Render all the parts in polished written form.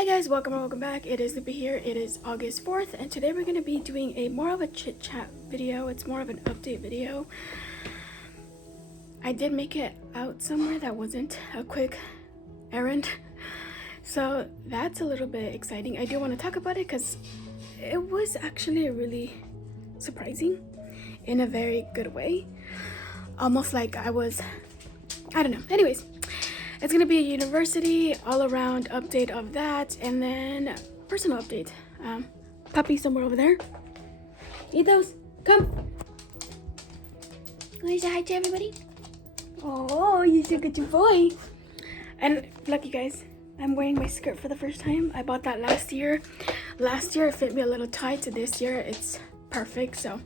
Hi guys, welcome or welcome back. It is Lippy here. It is August 4th and today we're going to be doing a more of a chit chat video. It's more of an update video. I did make it out somewhere that wasn't a quick errand, so that's a little bit exciting. I do want to talk about it because it was actually really surprising in a very good way. Almost like I don't know. Anyways, it's gonna be a university all-around update of that, and then personal update. Puppy somewhere over there. Eat those. Come. Want to say hi to everybody? Oh, you're such a good boy. And look, you guys, I'm wearing my skirt for the first time. I bought that last year. Last year it fit me a little tight, so this year it's perfect. So,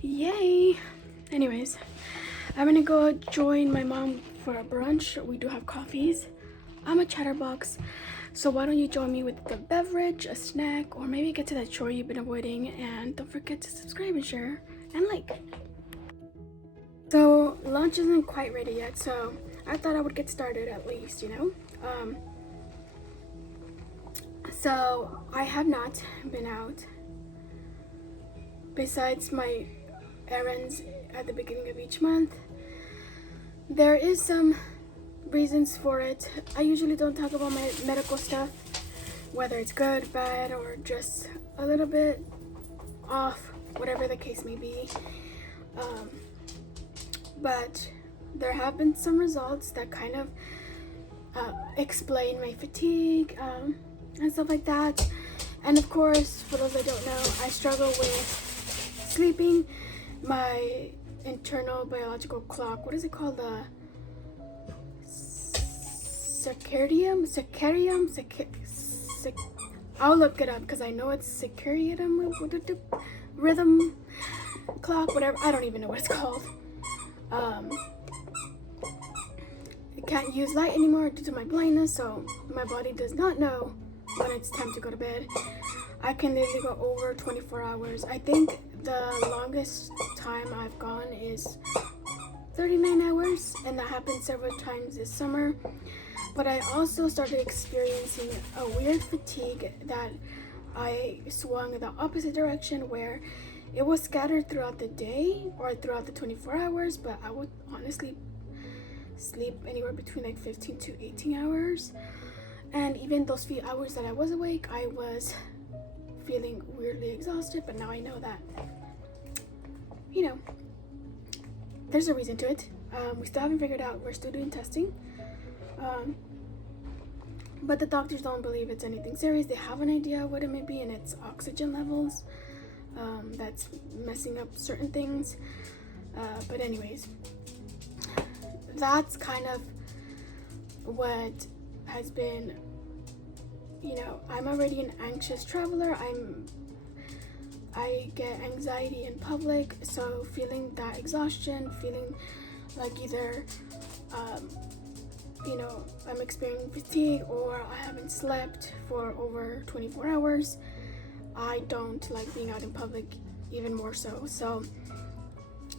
yay. Anyways, I'm gonna go join my mom for a brunch. We do have coffees. I'm a chatterbox, so why don't you join me with a beverage, a snack, or maybe get to that chore you've been avoiding, and don't forget to subscribe and share and like. So lunch isn't quite ready yet, so I thought I would get started at least, you know. So I have not been out besides my errands at the beginning of each month. There is some reasons for it. I usually don't talk about my medical stuff, whether it's good, bad, or just a little bit off, whatever the case may be. But there have been some results that kind of explain my fatigue and stuff like that. And of course, for those that don't know, I struggle with sleeping. My internal biological clock, what is it called, the circadian I'll look it up because I know it's circadian rhythm clock, whatever. I don't even know what it's called. I can't use light anymore due to my blindness, so my body does not know when it's time to go to bed. I can literally go over 24 hours. I think the longest time I've gone is 39 hours, and that happened several times this summer. But I also started experiencing a weird fatigue that I swung in the opposite direction, where it was scattered throughout the day or throughout the 24 hours, but I would honestly sleep anywhere between like 15 to 18 hours. And even those few hours that I was awake, I was feeling weirdly exhausted. But now I know that, you know, there's a reason to it. We still haven't figured out. We're still doing testing, but the doctors don't believe it's anything serious. They have an idea what it may be, and it's oxygen levels that's messing up certain things. But anyways, that's kind of what has been, you know, I'm already an anxious traveler. I get anxiety in public, so feeling that exhaustion, feeling like either you know, I'm experiencing fatigue or I haven't slept for over 24 hours. I don't like being out in public even more so. So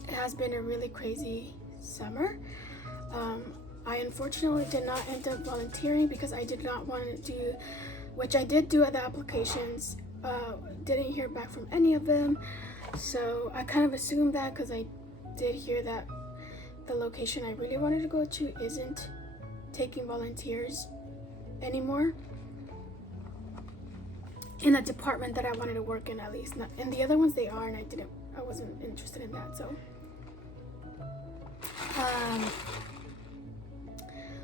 it has been a really crazy summer. I unfortunately did not end up volunteering because I did not want to do, which I did do at the applications. Didn't hear back from any of them, so I kind of assumed that because I did hear that the location I really wanted to go to isn't taking volunteers anymore in a department that I wanted to work in, at least. Not in the other ones they are, and I wasn't interested in that.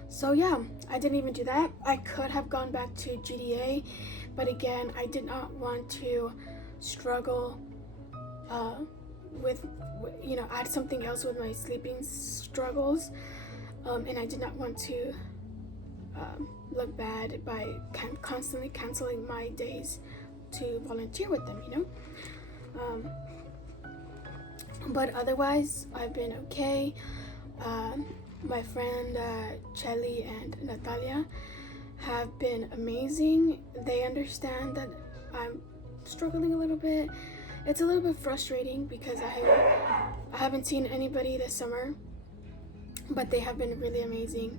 So yeah, I didn't even do that. I could have gone back to GDA, but again, I did not want to struggle with, you know, add something else with my sleeping struggles, and I did not want to look bad by constantly canceling my days to volunteer with them, you know. But otherwise, I've been okay. My friend Chelly and Natalia have been amazing. They understand that I'm struggling a little bit. It's a little bit frustrating because I haven't seen anybody this summer, but they have been really amazing.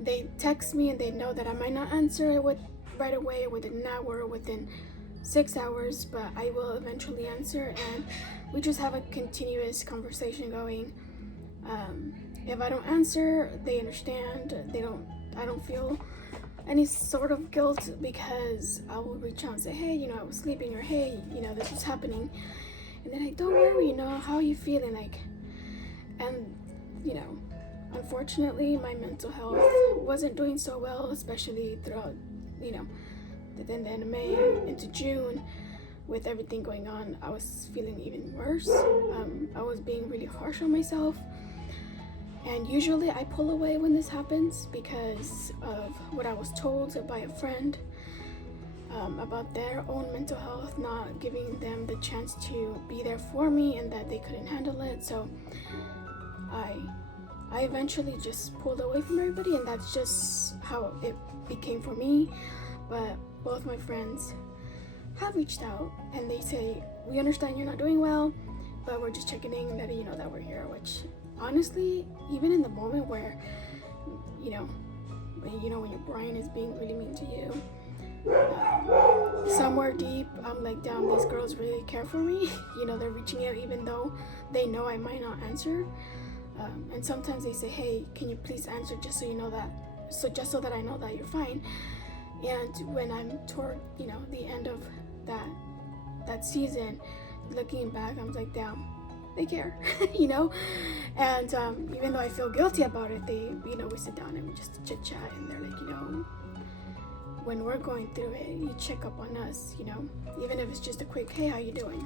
They text me and they know that I might not answer it with right away, within an hour, within 6 hours, but I will eventually answer, and we just have a continuous conversation going. If I don't answer, they understand. I don't feel any sort of guilt, because I will reach out and say, hey, I was sleeping, or hey, this was happening. And then, like, don't worry, how are you feeling? Like, and, unfortunately, my mental health wasn't doing so well, especially throughout, the end of May into June. With everything going on, I was feeling even worse. I was being really harsh on myself. And usually I pull away when this happens because of what I was told by a friend about their own mental health, not giving them the chance to be there for me, and that they couldn't handle it. So I eventually just pulled away from everybody, and that's just how it became for me. But both my friends have reached out, and they say, we understand you're not doing well, but we're just checking in, letting you know that we're here. Which honestly, even in the moment where when your brain is being really mean to you, somewhere deep, I'm like, damn, these girls really care for me. They're reaching out even though they know I might not answer. And sometimes they say, hey, can you please answer, just so just so that I know that you're fine. And when I'm toward the end of that season, looking back, I'm like, damn, they care. And even though I feel guilty about it, they we sit down and we just chit chat, and they're like, when we're going through it, you check up on us, even if it's just a quick, hey, how you doing,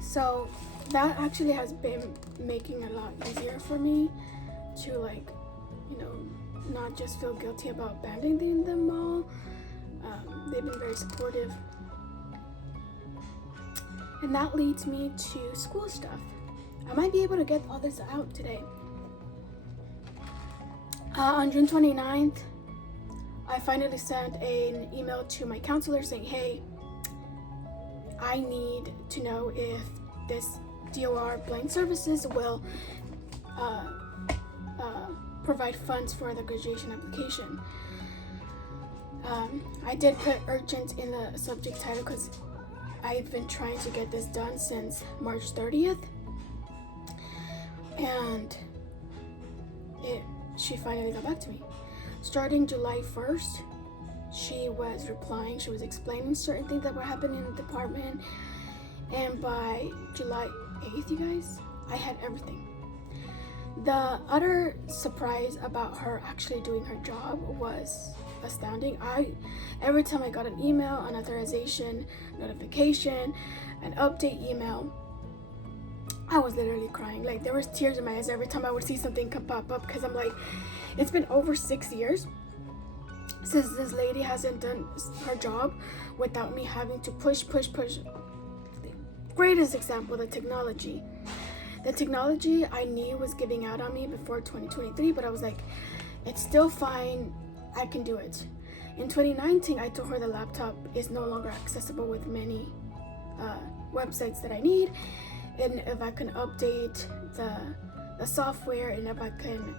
So that actually has been making a lot easier for me to, like, not just feel guilty about abandoning them all. They've been very supportive. And that leads me to school stuff. I might be able to get all this out today. On June 29th, I finally sent an email to my counselor saying, hey, I need to know if this DOR Blind Services will provide funds for the graduation application. I did put urgent in the subject title because I've been trying to get this done since March 30th. And she finally got back to me. Starting July 1st, she was replying, she was explaining certain things that were happening in the department. And by July 8th, you guys, I had everything. The utter surprise about her actually doing her job was astounding. Every time I got an email, an authorization notification, an update email, I was literally crying. Like, there was tears in my eyes every time I would see something pop up, because I'm like, it's been over 6 years since this lady hasn't done her job without me having to push. The greatest example, the technology. The technology I knew was giving out on me before 2023, but I was like, it's still fine, I can do it. In 2019, I told her the laptop is no longer accessible with many websites that I need, and if I can update the software, and if I can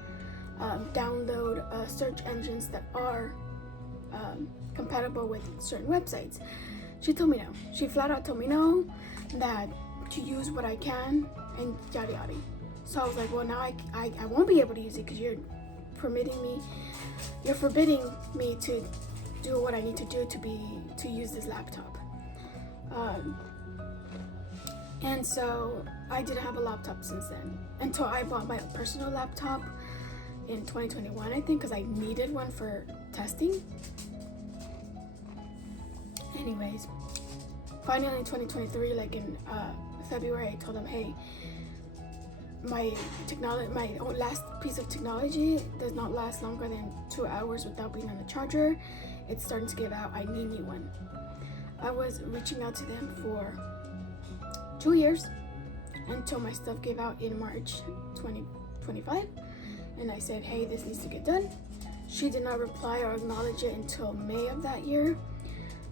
download search engines that are compatible with certain websites. She told me no. She flat out told me no, that to use what I can, and yada yada. So I was like, well, now I won't be able to use it because you're forbidding me to do what I need to do to use this laptop. And so I didn't have a laptop since then, until I bought my personal laptop in 2021, I think, because I needed one for testing. Anyways, finally in 2023, like in February, I told them, hey, my last piece of technology does not last longer than 2 hours without being on the charger. It's starting to give out. I need a new one. I was reaching out to them for 2 years until my stuff gave out in March 2025, and I said, hey, this needs to get done. She did not reply or acknowledge it until May of that year.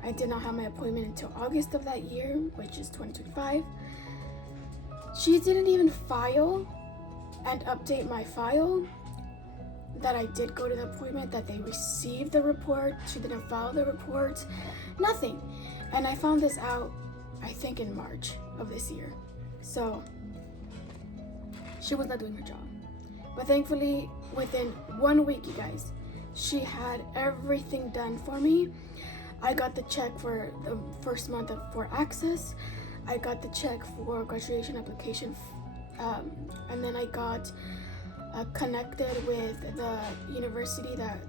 I did not have my appointment until August of that year, which is 2025. She didn't even file and update my file that I did go to the appointment, that they received the report. She didn't file the report, nothing. And I found this out, I think, in March of this year. So she was not doing her job. But thankfully, within 1 week, you guys, she had everything done for me. I got the check for the first month for access. I got the check for graduation application, and then I got connected with the university that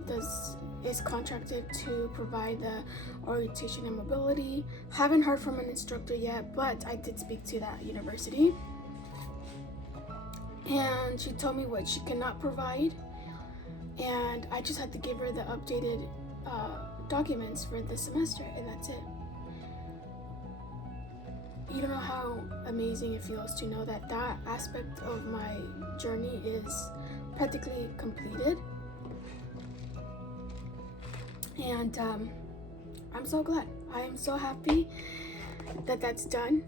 is contracted to provide the orientation and mobility. Haven't heard from an instructor yet, but I did speak to that university, and she told me what she cannot provide, and I just had to give her the updated documents for the semester, and that's it. You don't know how amazing it feels to know that that aspect of my journey is practically completed. And I'm so glad. I am so happy that that's done.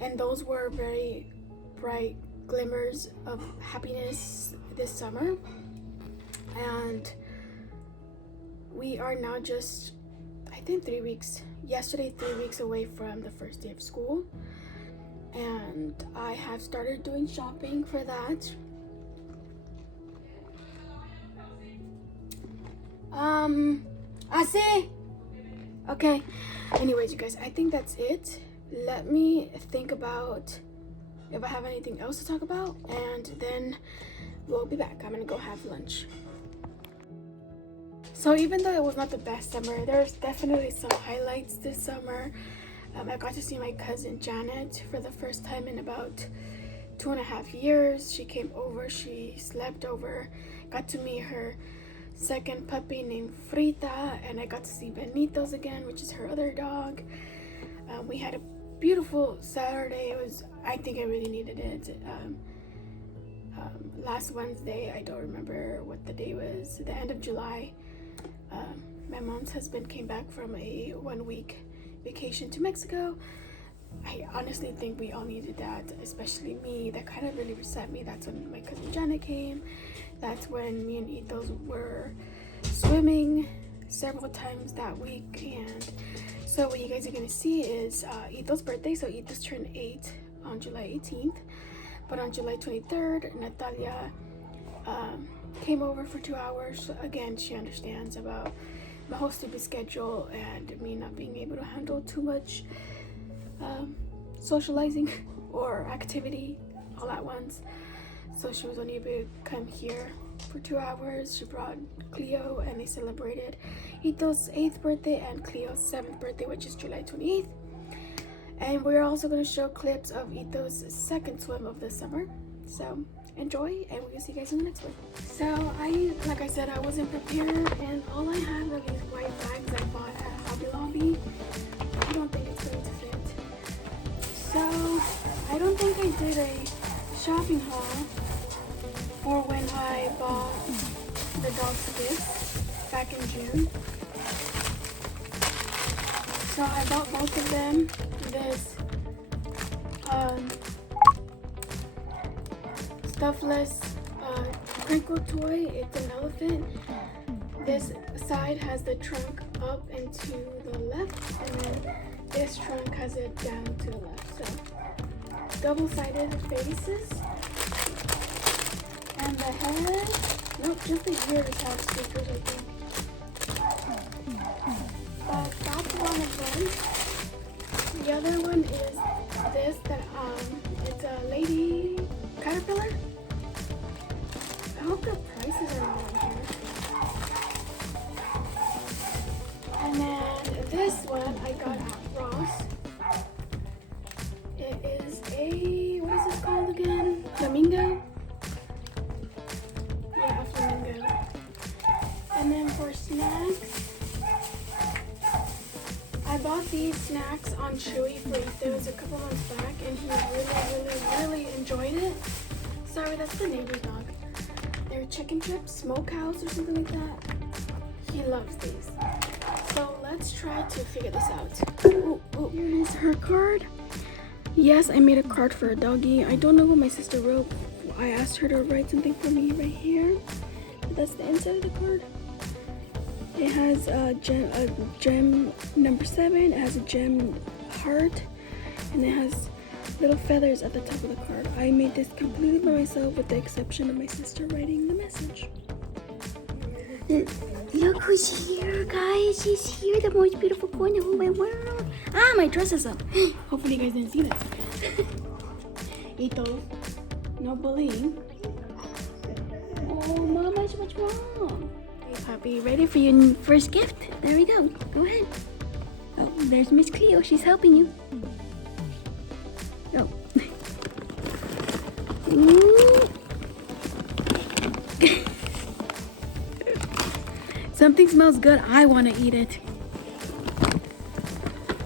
And those were very bright glimmers of happiness this summer. And we are now just, I think 3 weeks, yesterday 3 weeks away from the first day of school. And I have started doing shopping for that. I see. Okay. Anyways, you guys, I think that's it. Let me think about if I have anything else to talk about, and then we'll be back. I'm gonna go have lunch. So even though it was not the best summer, there's definitely some highlights this summer. I got to see my cousin Janet for the first time in about 2.5 years. She came over, she slept over, got to meet her second puppy named Frita, and I got to see Benitos again, which is her other dog. We had a beautiful Saturday. I think I really needed it. Last Wednesday, I don't remember what the day was, the end of July, my mom's husband came back from a 1-week vacation to Mexico. I honestly think we all needed that, especially me. That kind of really reset me. That's when my cousin Janet came. That's when me and Ethos were swimming several times that week. And so what you guys are gonna see is Ethos' birthday. So Ethos turned 8 on July 18th, but on July 23rd, Natalia came over for 2 hours. Again, she understands about my whole stupid schedule and me not being able to handle too much socializing or activity all at once. So she was only able to come here for 2 hours. She brought Cleo and they celebrated Ethos' 8th birthday and Cleo's 7th birthday, which is July 28th. And we're also going to show clips of Ethos' second swim of the summer. So enjoy, and we'll see you guys in the next one. So like I said, I wasn't prepared, and all I have are these white bags I bought at Hobby Lobby. I don't think it's going to fit. So I don't think I did a shopping haul for when I bought the dog's gifts back in June. So I bought both of them. This stuffless crinkle toy. It's an elephant. This side has the trunk up and to the left, and then this trunk has it down to the left. So double-sided faces. And the head, nope, just the ears have stickers, I think. But that's one of them. The other one is this that it's a lady caterpillar. I hope the prices are not on here. And then this one I got at Ross. It is a, what is this called again? Flamingo? Yeah, a flamingo. And then for snacks, I bought these snacks on Chewy for Ethos a couple months back, and he really enjoyed it. Sorry, that's the neighbor's dog. They're chicken strips, smokehouse or something like that. He loves these. So let's try to figure this out. Ooh, here is her card. Yes, I made a card for a doggy. I don't know what my sister wrote. I asked her to write something for me right here. That's the inside of the card. It has a gem number 7. It has a gem heart, and it has little feathers at the top of the card. I made this completely by myself, with the exception of my sister writing the message. Look who's here, guys. She's here, the most beautiful girl in the whole wide world. Ah, my dress is up. Hopefully you guys didn't see that. Ito, no bullying. Oh, Mama, what's wrong? Hey, Puppy, ready for your first gift? There we go. Go ahead. Oh, there's Miss Cleo. She's helping you. Oh. Ooh. Something smells good. I want to eat it.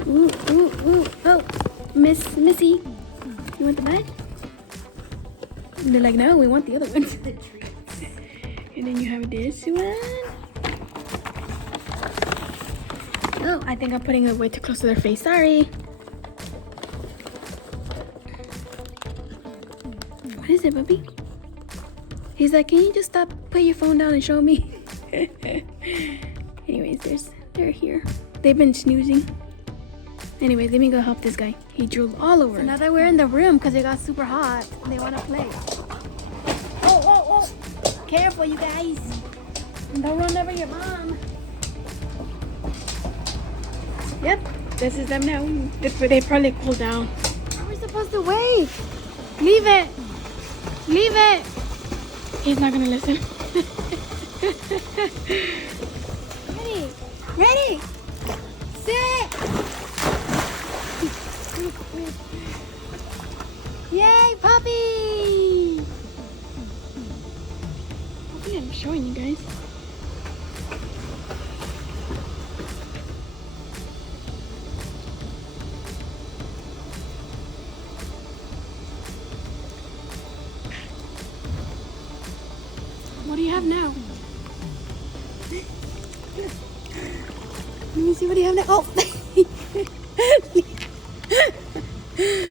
Ooh, ooh, ooh. Oh, Missy, you want the bag? And they're like, no, we want the other one. And then you have this one. Oh, I think I'm putting it way too close to their face. Sorry. What is it, puppy? He's like, can you just stop, put your phone down and show me? Anyways, they're here. They've been snoozing. Anyway, let me go help this guy. He drooled all over. So now that we're in the room because it got super hot, they want to play. Oh. Careful, you guys. Don't run over your mom. Yep, this is them now. They probably cooled down. How are we supposed to wait? Leave it. Leave it. He's not going to listen. Ready, sit. Yay, puppy! Hopefully I'm showing you guys. What do you have now? Let me see what you have now. Oh!